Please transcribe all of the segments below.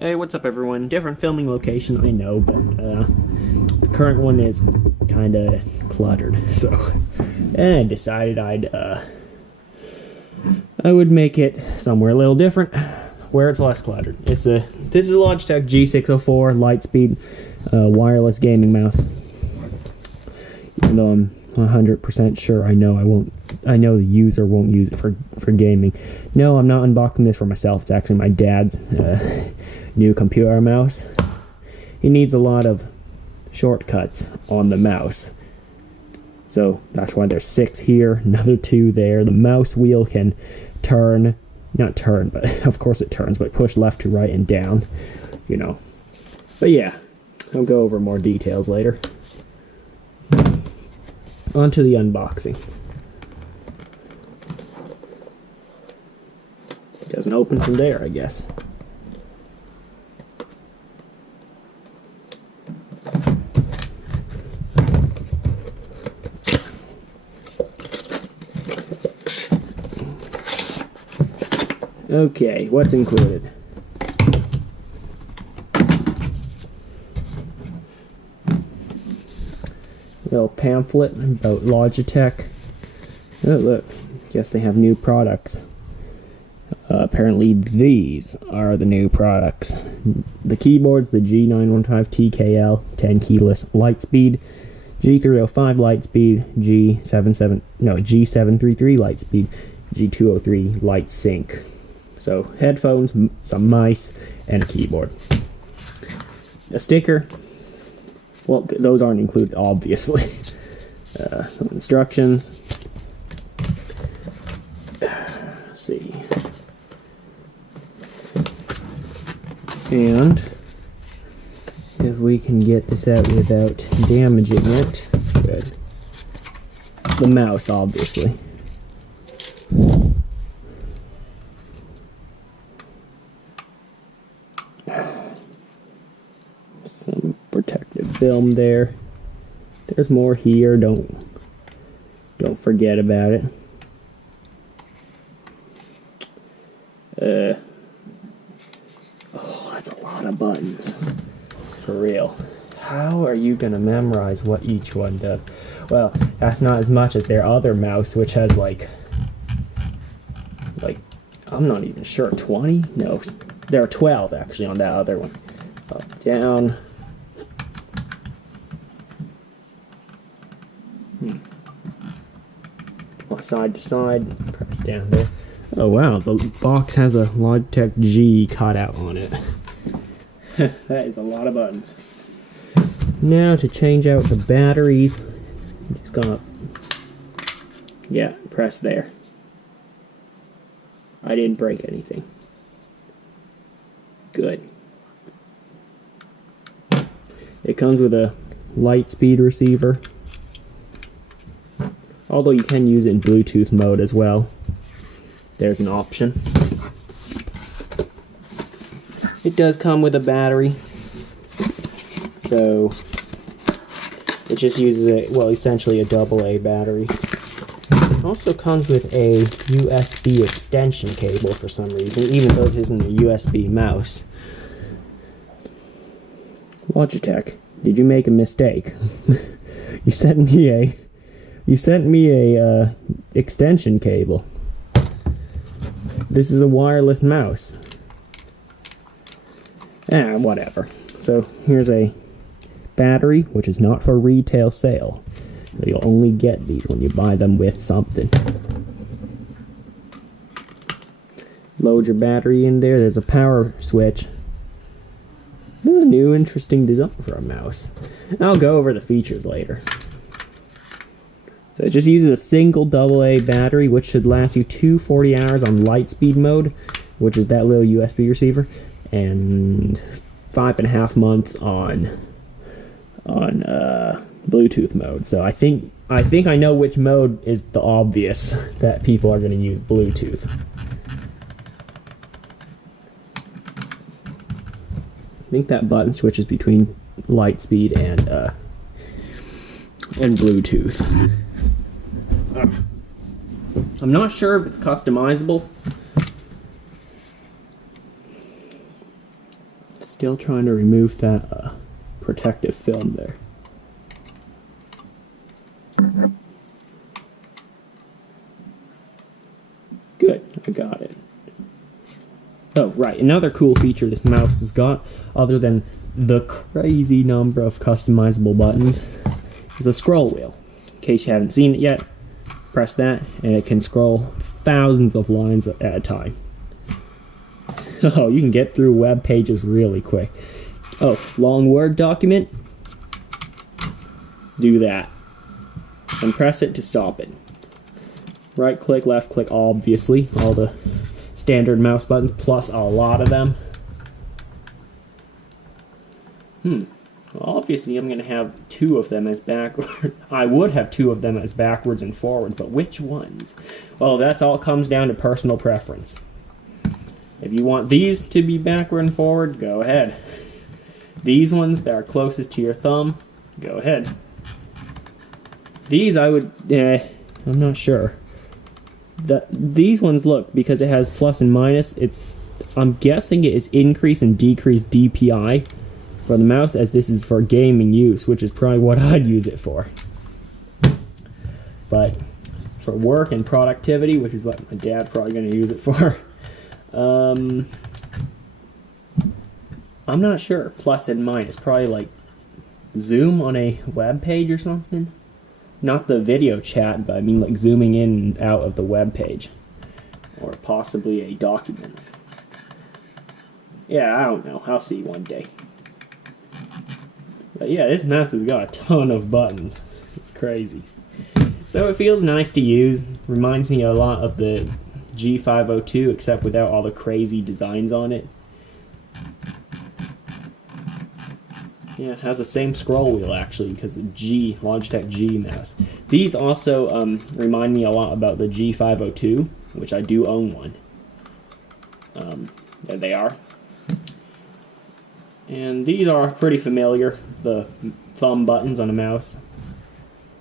Hey, what's up everyone? Different filming location, I know, but the current one is kind of cluttered, so I decided I would make it somewhere a little different, where it's less cluttered. This is a Logitech G604 Lightspeed wireless gaming mouse. Even though I'm 100% sure I know the user won't use it for gaming. No, I'm not unboxing this for myself. It's actually my dad's new computer mouse. He needs a lot of shortcuts on the mouse. So that's why there's 6 here, another 2 there. The mouse wheel can turn, not turn, but of course it turns, but push left to right and down, you know. But yeah, I'll go over more details later. On to the unboxing. It doesn't open from there, I guess. Okay, what's included? Little pamphlet about Logitech. Oh look, guess they have new products. Apparently these are the new products. The keyboards, the G915 TKL 10 keyless Lightspeed, G305 Lightspeed, G733 Lightspeed, G203 Light Sync. So headphones, some mice, and a keyboard. A sticker. Well, those aren't included, obviously. Some instructions. Let's see. And if we can get this out without damaging it, good. The mouse, obviously. Some protective film there. There's more here. Don't forget about it. Oh, that's a lot of buttons. For real. How are you gonna memorize what each one does? Well, that's not as much as their other mouse, which has like I'm not even sure, 20? No, there are 12 actually on that other one. Up, down. Side to side, press down there. Oh wow, the box has a Logitech G cut out on it. That is a lot of buttons. Now to change out the batteries, I'm just gonna, yeah, press there. I didn't break anything. Good. It comes with a Lightspeed receiver. Although you can use it in Bluetooth mode as well. There's an option. It does come with a battery. So it just uses essentially a AA battery. It also comes with a USB extension cable for some reason, even though this isn't a USB mouse. Logitech, did you make a mistake? You sent me a extension cable. This is a wireless mouse. Whatever. So here's a battery, which is not for retail sale. So you'll only get these when you buy them with something. Load your battery in there. There's a power switch. This is a new interesting design for a mouse. I'll go over the features later. So it just uses a single AA battery, which should last you 240 hours on Lightspeed mode, which is that little USB receiver, and 5.5 months on Bluetooth mode. So I think I know which mode is the obvious that people are going to use Bluetooth. I think that button switches between Lightspeed and Bluetooth. I'm not sure if it's customizable. Still trying to remove that protective film there. Good, I got it. Oh, right, another cool feature this mouse has got, other than the crazy number of customizable buttons, is a scroll wheel. In case you haven't seen it yet, press that, and it can scroll thousands of lines at a time. Oh, you can get through web pages really quick. Oh, long Word document? Do that. And press it to stop it. Right click, left click, obviously. All the standard mouse buttons, plus a lot of them. Well, obviously I'm going to have two of them as backward. I would have two of them as backwards and forwards, but which ones? Well, that's all comes down to personal preference. If you want these to be backward and forward, go ahead. These ones that are closest to your thumb, go ahead. These I would, I'm not sure. These ones, look, because it has plus and minus, I'm guessing it is increase and decrease DPI for the mouse, as this is for gaming use, which is probably what I'd use it for. But for work and productivity, which is what my dad's probably going to use it for, I'm not sure. Plus and minus, probably like zoom on a web page or something. Not the video chat, but I mean like zooming in and out of the web page, or possibly a document. Yeah, I don't know. I'll see one day. But yeah, this mouse has got a ton of buttons. It's crazy. So it feels nice to use. Reminds me a lot of the G502, except without all the crazy designs on it. Yeah, it has the same scroll wheel actually, because the Logitech G mouse. These also remind me a lot about the G502, which I do own one. There they are. And these are pretty familiar, the thumb buttons on a mouse.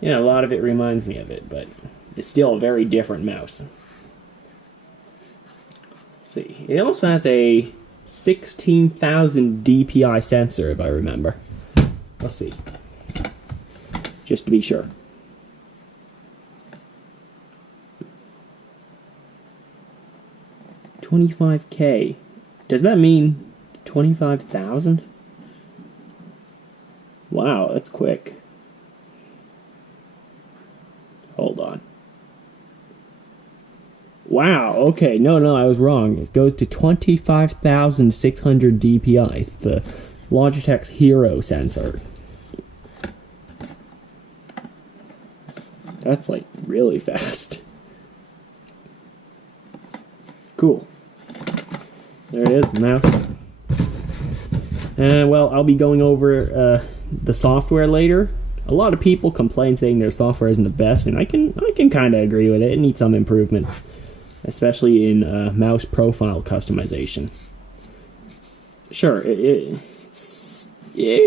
Yeah, a lot of it reminds me of it, but it's still a very different mouse. Let's see, it also has a 16,000 DPI sensor, if I remember. Let's see, just to be sure. $25K. Does that mean 25,000? Wow, that's quick. Hold on. Wow, okay, no, I was wrong. It goes to 25,600 DPI. It's the Logitech's Hero sensor. That's like really fast. Cool. There it is, mouse. Well, I'll be going over the software later. A lot of people complain saying their software isn't the best, and I can kind of agree with it. It needs some improvements, especially in mouse profile customization. Sure, it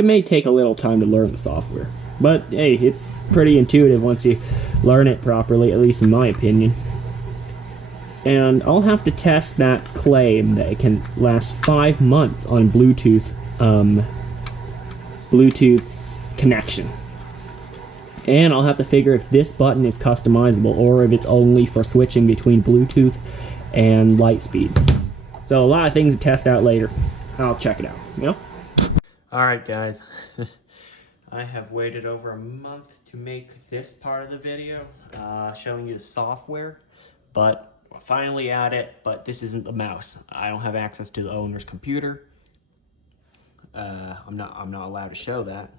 may take a little time to learn the software, but hey, it's pretty intuitive once you learn it properly, at least in my opinion. And I'll have to test that claim that it can last 5 months on Bluetooth connection. And I'll have to figure if this button is customizable or if it's only for switching between Bluetooth and Lightspeed. So a lot of things to test out later. I'll check it out, you know? Alright guys, I have waited over a month to make this part of the video, showing you the software, but we're finally at it, but this isn't the mouse. I don't have access to the owner's computer. I'm not allowed to show that.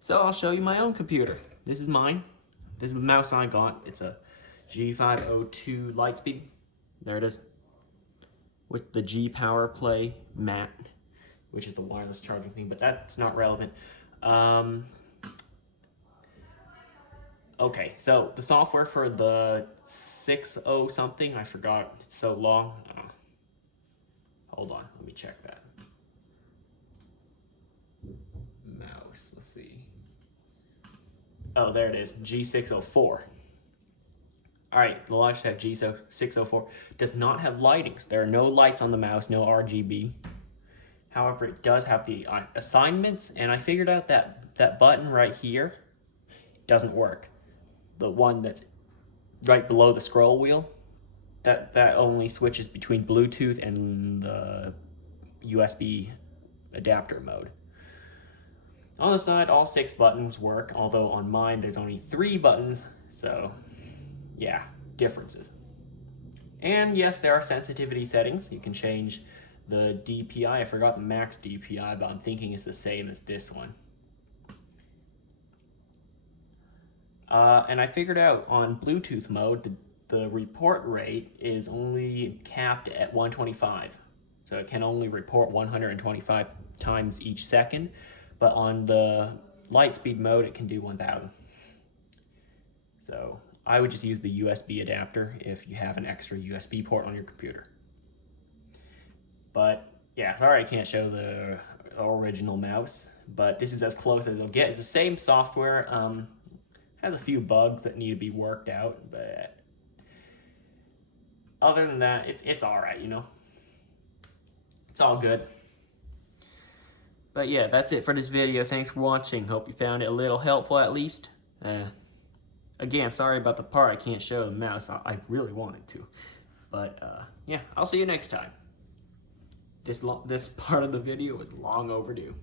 So I'll show you my own computer. This is mine. This is the mouse I got. It's a G502 Lightspeed. There it is. With the G Power Play mat, which is the wireless charging thing, but that's not relevant. Okay, so the software for the 60 something, I forgot. It's so long. Hold on, let me check that. Mouse, let's see. Oh, there it is, G604. Alright, the Logitech G604 does not have lightings. There are no lights on the mouse, no RGB. However, it does have the assignments, and I figured out that that button right here doesn't work. The one that's right below the scroll wheel, that only switches between Bluetooth and the USB adapter mode. On the side, all 6 buttons work, although on mine there's only 3 buttons, so yeah, differences. And yes, there are sensitivity settings. You can change the DPI. I forgot the max DPI, but I'm thinking it's the same as this one. And I figured out on Bluetooth mode, the report rate is only capped at 125. So it can only report 125 times each second, but on the Lightspeed mode, it can do 1000. So I would just use the USB adapter if you have an extra USB port on your computer. But yeah, sorry I can't show the original mouse, but this is as close as it'll get. It's the same software, has a few bugs that need to be worked out, but other than that, it's alright, you know? It's all good. But yeah, that's it for this video. Thanks for watching. Hope you found it a little helpful at least. Again, sorry about the part I can't show the mouse. I really wanted to. But yeah, I'll see you next time. This part of the video was long overdue.